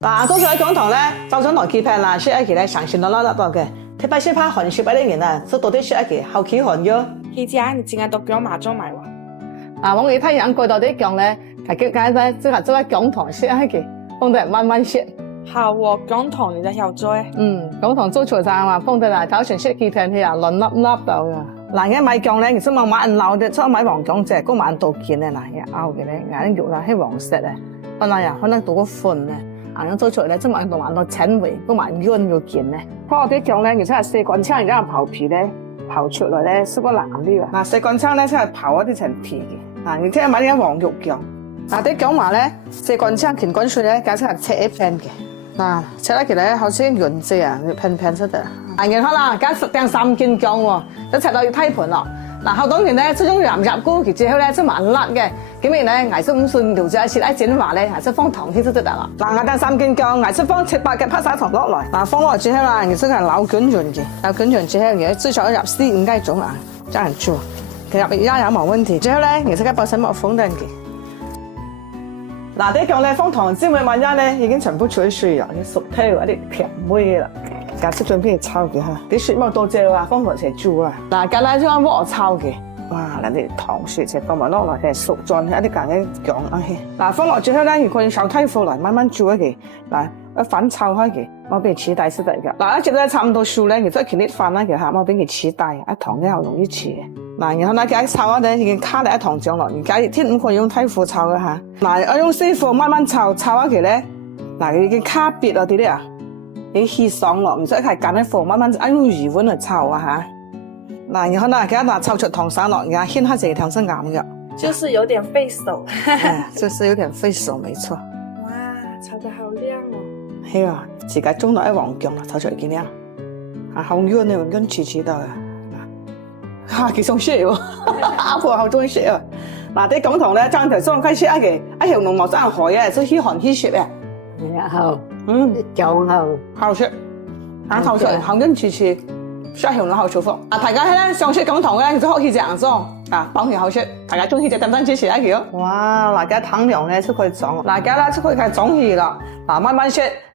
嗱，多數喺講堂咧，就想來結聘啦，說一期咧上線到得到嘅，睇拜先拍韓雪俾你年啊，所以到底說一期後期韓咗。而家你淨係讀講馬中埋喎。我哋睇人過到啲講咧，係叫解咧，即係做喺講堂說一期，放到人慢慢說。好喎，講堂你就有做誒。講堂做錯晒嘛，放到嚟頭前說結聘佢啊，亂粒粒到噶。嗱，而買講咧，其實我買銀樓嘅，即係買黃講啫，嗰買到件咧，嗱，而拗嘅咧，眼肉啦，係黃色啊，可能呀，可能到個款咧。硬做出嚟咧，即係買到淺味，都買潤個件咧。嗰啲醬咧，而且係四棍槍，而家刨皮咧，刨出嚟咧，色個藍啲啊。嗱，四棍槍咧，即係刨一啲層皮嘅。嗱，而且買啲黃肉醬。嗱，啲講話咧，四棍槍乾滾水咧，解釋係切一片嘅。嗱，切得起嚟好似潤質啊，片片出嚟。然後啦，加訂3件醬喎，一切到要梯盤咯。嗱，後當然咧，即係種鹹入菇，其之後咧，即係慢辣嘅。咁然咧，藝術五順調製一次一整話咧，藝術放糖先都得啦。嗱，我訂3件醬，藝術放7、8嘅拍晒糖落來。嗱，放落之後啦，藝術係扭捲潤嘅，扭捲潤之後，而家最少入4、5雞種啊，真係做。其實而家有冇問題？之後咧，藝術嘅保鮮膜封緊嘅。嗱，啲醬咧放糖之後，萬一咧已經全部取水啊，啲熟透嗰啲甜味啦。價值準備炒嘅嚇，啲雪冇多謝啊，放落一齊煮啊。嗱，芥辣將鑊炒嘅，哇！嗱啲糖水就放埋落嚟，係熟咗一啲間嘅醬啊。嗱，放落之後咧，如果要炒梯貨嚟慢慢煮一嘅，嗱一反炒開嘅，我俾佢切大先得㗎。嗱，一直咧差唔多熟咧，其實佢啲飯咧其實我俾佢切大，一糖咧又容易切嘅。嗱，然後咧佢一炒嗰陣已經卡嚟一糖醬落，而家天5個用梯貨炒嘅嚇。嗱，我用師傅慢慢炒一期咧，嗱佢已經卡別咗啲咧啊。你氣爽咯，唔使係揀啲貨，慢慢用魚碗嚟炒啊嚇。嗱，然後呢，佢一炒出糖散落，而家掀開這條是啱嘅，就是有點費手。就是有點費手，沒錯。哇，炒得好靚哦！係啊，自己種落一黃薑啦，炒出嚟幾靚。啊，好潤呢，潤黐黐到嘅。嚇，幾鬆血喎！阿婆好中意食啊。嗱，啲講堂咧，爭條雙溪切一條龍毛生海嘅，所以稀寒稀雪啊。然後，醬後好食，炒出嚟紅潤黐黐，雙條龍好舒服。大家咧上出講堂咧，就可以這樣做啊，保險好食。大家中意就點讚支持一條。哇，大家糖量咧就可以漲，大家咧就可以中意啦。嗱，慢慢食。